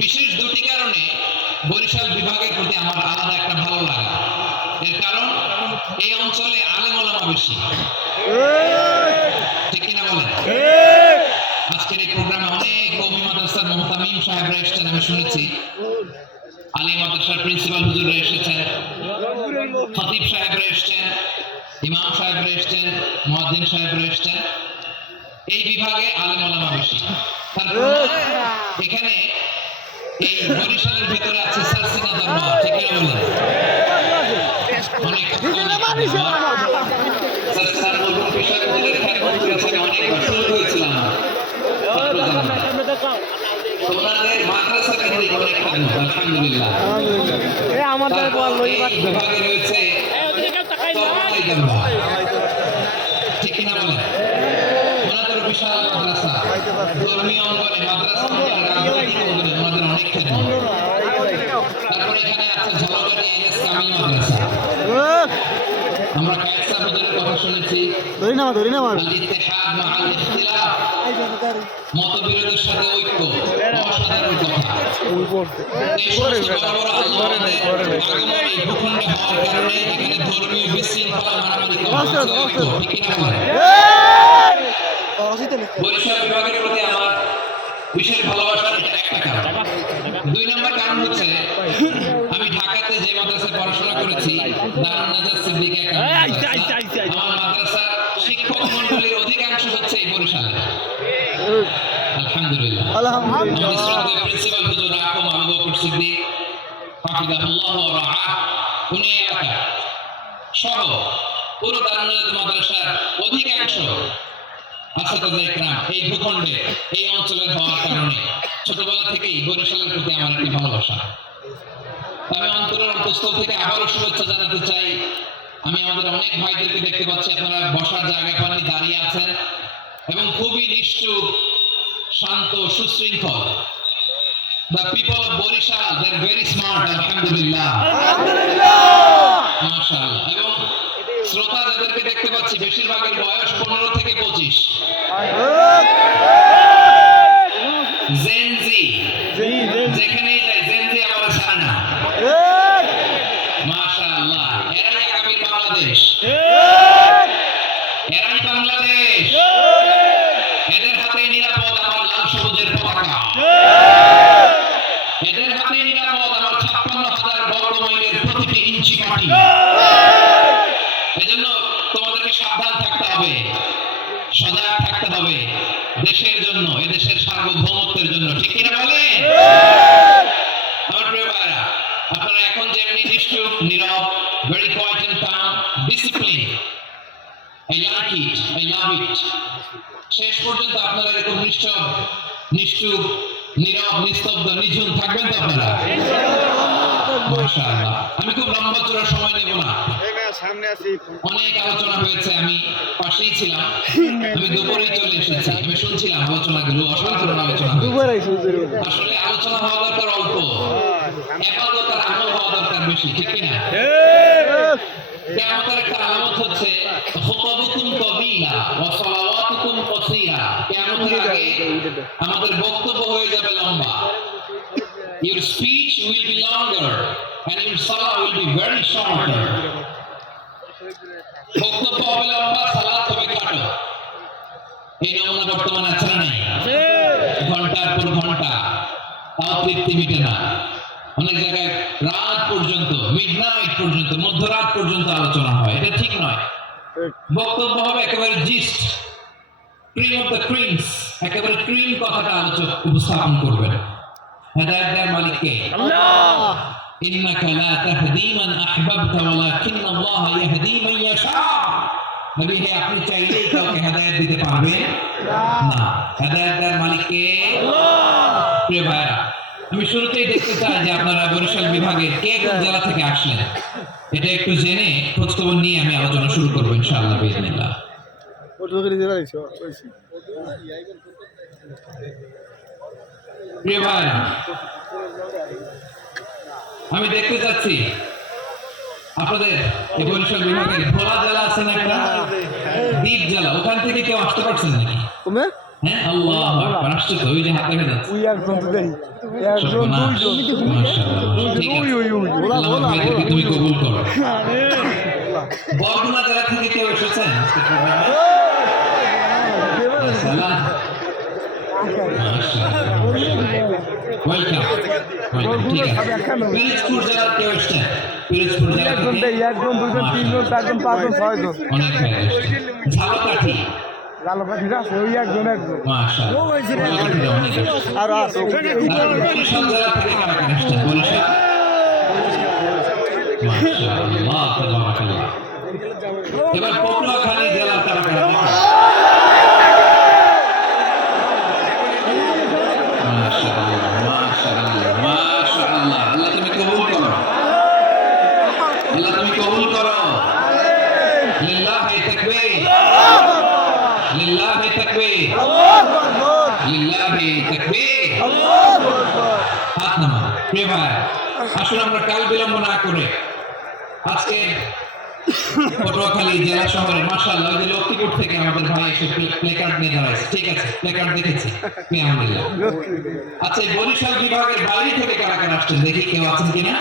বিশেষ দুটি কারণে বরিশাল বিভাগের প্রতি আমার আলাদা একটা ভালো লাগা। এর কারণ, এই অঞ্চলে আলেম ওলামা বেশি। ঠিক কিনা আজকের এই প্রোগ্রামে অনেক সাহেবরা এসেছেন, আমি শুনেছি। আলী মাদ্রাসার প্রিন্সিপাল এসেছেন। এসেছেন, ইমাম সাহেবরা এসেছেন, মুয়াজ্জিন সাহেবরা এসেছেন। এই বিভাগে আলেম ওলামা বেশি। এখানে এই বরিশালের ভিতরে আছে সারসিনা দরবার ঠিক কিনা বলেন আমাদের বিভাগে রয়েছে ঠিক ধর্মীয় অঙ্গনে মাদ্রাসা ধরি না ধরি না মতবিরোধের সাথে ঐক্য অসাধারণ কথা বরিশাল বিভাগের প্রতি আমার বিশেষ ভালোবাসার এটা একটা কারণ দুই নম্বর কারণ হচ্ছে আমি ঢাকাতে যে মাদ্রাসায় পড়াশোনা করেছি দারুণ নাজার সিদ্দিক আমার মাদ্রাসার শিক্ষক মন্ডলীর অধিকাংশ হচ্ছে এই বরিশালে। আলহামদুলিল্লাহ। আলহামদুলিল্লাহ। প্রিন্সিপাল হুজুর আহম আবু বকর সিদ্দিক হাফিজাহুল্লাহ ওয়া রাআহ উনি এলাকা সহ পুরো দারুণ মাদ্রাসার অধিকাংশ এই ভূখণ্ডে এই অঞ্চলের হওয়ার কারণে ছোটবেলা থেকেই বরিশালের প্রতি আমার একটি ভালোবাসা। আমি অন্তরের অন্তঃস্থল থেকে আবারও শুভেচ্ছা জানাতে চাই। আমি আমাদের অনেক ভাইদেরকে দেখতে পাচ্ছি আপনারা বসার জায়গা পানি দাঁড়িয়ে আছেন এবং খুবই নিষ্ঠুর শান্ত সুশৃঙ্খল। People of Barishal they are very smart আলহামদুলিল্লাহ! মাশাআল্লাহ। এবং শ্রোতা যাদেরকে দেখতে পাচ্ছি বেশিরভাগের বয়স পনেরো থেকে পঁচিশ। জেনজি হবে। সজাগ থাকতে হবে দেশের জন্য এদেশের সার্বভৌমত্বের জন্য। ঠিক কিনা বলে আপনারা এখন নিশ্চুপ নীরব very discipline I like it I love it শেষ পর্যন্ত আপনারা এরকম নিশ্চব নিশ্চুপ নীরব, নিস্তব্ধ, নিঝুম থাকবেন তো আপনারা? আমি খুব লম্বা চড়া সময় নেব না। সামনে আছি। অনেক আলোচনা হয়েছে আমি পাশেই ছিলাম। আমি দুপুরেই চলে এসেছি। আমি শুনছিলাম আলোচনাগুলো অসাধারণ আলোচনা। দুবার আসলে আলোচনা হওয়া দরকার অল্প। আর আমল হওয়া দরকার বেশি ঠিক কিনা? কিয়ামতের একটা আলামত হচ্ছে খুতাবুকুম তাবিলা ওয়া সালাওয়াতুকুম কাসীরা। কিয়ামতের আগে আমাদের বক্তব্য হয়ে যাবে লম্বা। Your speech will be longer and your salah will be very shorter বক্তব্য হবে লম্বা সালাত হবে খাটো এই নমুনা বর্তমানে আছে নাই? ঘণ্টার পর ঘণ্টা। তাও তৃপ্তি মিটে না। অনেক জায়গায় রাত পর্যন্ত মিডনাইট পর্যন্ত মধ্যরাত পর্যন্ত আলোচনা হয়। এটা ঠিক নয়। বক্তব্য হবে একেবারে gist cream of the creams একেবারে ক্রিম কথাটা আলোচক উপস্থাপন করবেন। হেদায়ত দেয় মালিককে। إنك لا تهدي من أحببت ولكن الله يهدي من يشاء নবী হে আপনি চাইলেই কাউকে হেদায়েত দিতে পারবেন না হেদায়েত দেওয়ার মালিককে প্রিয় ভাইরা আমি শুরুতেই দেখতে চাই যে আপনারা বরিশাল বিভাগের কে কোন জেলা থেকে আসলেন এটা একটু জেনে খোঁজখবর নিয়ে আমি আলোচনা শুরু করবো ইনশাআল্লাহ বিসমিল্লাহ পটুয়াখালী জেলা আইছো আইছি প্রিয় ভাইরা আমি দেখতে চাচ্ছি আপনাদের এই বরিশাল বিভাগের ভোলা জেলা আছে না একটা দ্বীপ জেলা। ওখান থেকে কেউ আসতে পারছেন নাকি? হ্যাঁ আল্লাহ আসছে তো ওই যে হাত দেখা যাচ্ছে। মাশাআল্লাহ। তুমি কবুল করো। বরগুনা জেলা থেকে কেউ এসেছেন? ওয়েলকাম ঠিক আছে। পিরিজপুর জেলার কেউ এসেছেন পিরিজপুর জেলা একজন দুইজন তিনজন চারজন পাঁচজন ছয়জন। অনেক ভাই এসেছেন ঝালকাঠি। লালো পাখি আছে ওই একজন একজন। আর আছে। আল্লাহ তুমি কবুল করো। আজকে পটুয়াখালী জেলা ঠিক আছে প্লে দেখেছি। আলহামদুলিল্লাহ। আচ্ছা বরিশাল বিভাগের বাইরে থেকে কারা কারা আসছেন? দেখি কেউ আছেন কিনা?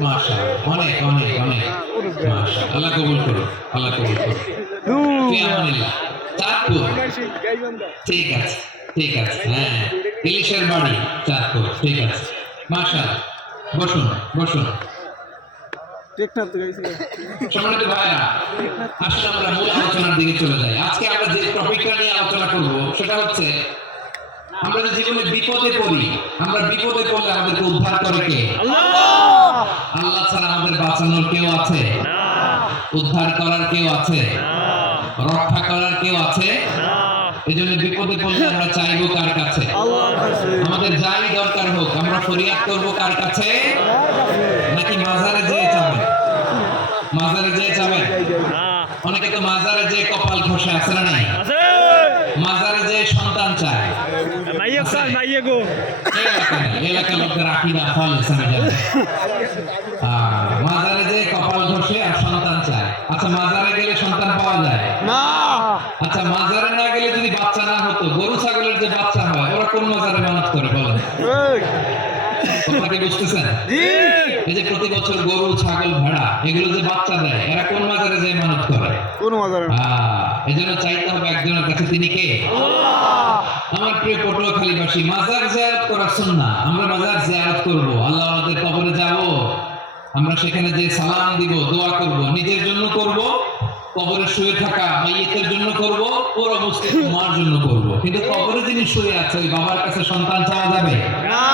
মাশাআল্লাহ অনেক অনেক অনেক। মাশাআল্লাহ আল্লাহ কবুল করুন আল্লাহ কবুল করুন চাঁদপুর। ঠিক আছে ঠিক আছে হ্যাঁ। ইলিশের বাড়ি চাঁদপুর ঠিক আছে। মাশাআল্লাহ বসুন বসুন। টেকনাফ থেকে গেছিল সম্মানিত ভাইরা আসলে আমরা মূল আলোচনার দিকে চলে যাই। আজকে আমরা যে টপিকটা নিয়ে আলোচনা করব সেটা হচ্ছে আমরা যে জীবনে বিপদে পড়ি আমরা বিপদে পড়লে আমাদেরকে উদ্ধার করে কে? আল্লাহ! বাঁচানোর কেউ আছে? উদ্ধার করার কেউ আছে? রক্ষা করার কেউ আছে? এই জন্য বিপদে পড়লে আমরা চাইব কার কাছে? আমাদের যাই দরকার হোক আমরা ফরিয়াদ করব কার কাছে? নাকি মাজারে যেয়ে যাবেন? মাজারে যেয়ে যাবেন? অনেকে তো মাজারে যেয়ে কপাল ঘষে আছে না নাই? মাজারে যেয়ে সন্তান চায়। নাইয়ে কর নাইয়ে গো এলাকার লোকদের আকিদা ফল মাজারে যেয়ে কপাল ঘষে আর সন্তান চায় আচ্ছা মাজারে গেলে সন্তান পাওয়া যায় না আচ্ছা মাজারে না গেলে যদি বাচ্চা না হতো গরু ছাগলের যে বাচ্চা হয় ওরা কোন মাজারে মানত করে বলেন তোমরা কি বুঝতেছেন জি এই যে প্রতি বছর গরু ছাগল ভেড়া এগুলো যে বাচ্চা দেয় এরা কোন মাজারে যায় মানত করে? কোন মাজারে? এই জন্য চাইতে হবে একজনের কাছে তিনি কে? আমার প্রিয় পটুয়াখালীবাসী মাজার জিয়ারত করার সুন্না আমরা মাজার জিয়ারত করব আল্লাহ আমাদের কবরে যাব আমরা সেখানে যে সালাম দিব দোয়া করব নিজের জন্য করব কবরে শুয়ে থাকা মাইয়েতের জন্য করব পুরো মুসলিম মার জন্য করব। কিন্তু কবরে যিনি শুয়ে আছে ওই বাবার কাছে সন্তান চাওয়া যাবে? না।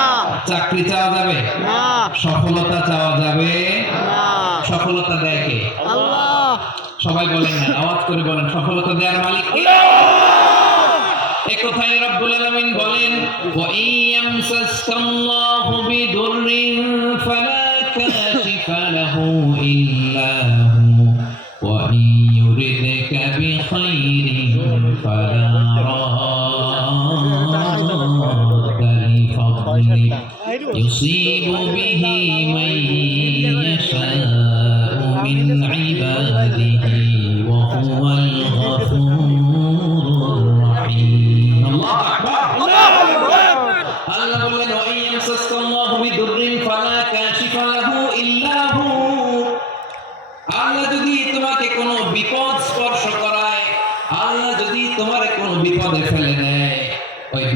চাকরি চাওয়া যাবে? না। সফলতা চাওয়া যাবে? না। সফলতা দেয় কে? আল্লাহ। সবাই বলেন না আওয়াজ করে বলেন সফলতা দেওয়ার মালিক কে? এ কথায় রব্বুল আলামিন বলেন ওয়া ইয়ামসাসকাল্লাহু বিদুররিন ফালা কাশিফা লাহু ইল্লা يصيب به من يشاء من عباده وهو الغفور الرحيم الله أكبر আল্লাহ বললেন ওয়াই ইয়ামসাসকাল্লাহু বিদুররিন ফালা কাশিফা লাহু ইল্লা হু আল্লাহ যদি তোমাকে কোনো বিপদ স্পর্শ করায় আল্লাহ যদি তোমার কোনো বিপদে ফেলে দেয় ওই